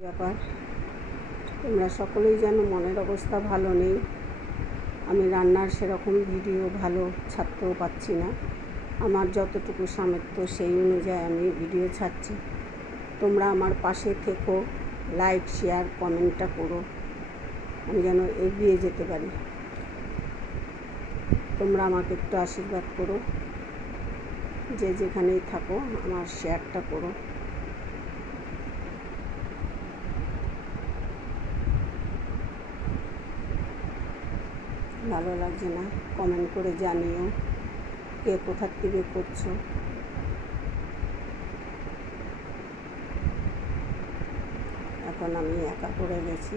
ব্যাপার তোমরা সকলেই জানো মনের অবস্থা ভালো নেই। আমি রান্নার সেরকম ভিডিও ভালো ছাড়তেও পাচ্ছি না। আমার যতটুকু সামর্থ্য সেই অনুযায়ী আমি ভিডিও ছাড়ছি। তোমরা আমার পাশে থেকো, লাইক শেয়ার কমেন্টটা করো, আমি যেন এগিয়ে যেতে পারি। তোমরা আমাকে একটু আশীর্বাদ করো, যে যেখানেই থাকো আমার শেয়ারটা করো। ভালো লাগছে না কমেন্ট করে জানিও কে কোথার থেকে করছো। এখন আমি একা করে গেছি।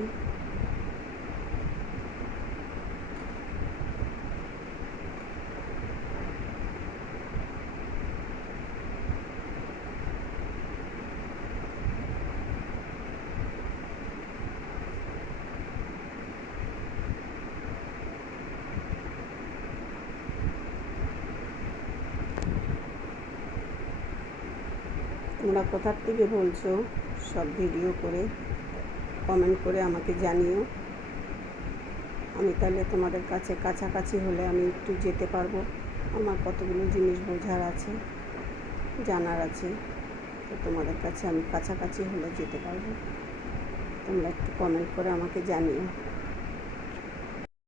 তোমরা কোথার থেকে বলছো সব ভিডিও করে কমেন্ট করে আমাকে জানিও। আমি তাহলে তোমাদের কাছে কাছাকাছি হলে আমি একটু যেতে পারবো। আমার কতগুলো জিনিস বোঝার আছে, জানার আছে, তো তোমাদের কাছে আমি কাছাকাছি হলে যেতে পারবো। তোমরা একটু কমেন্ট করে আমাকে জানিও।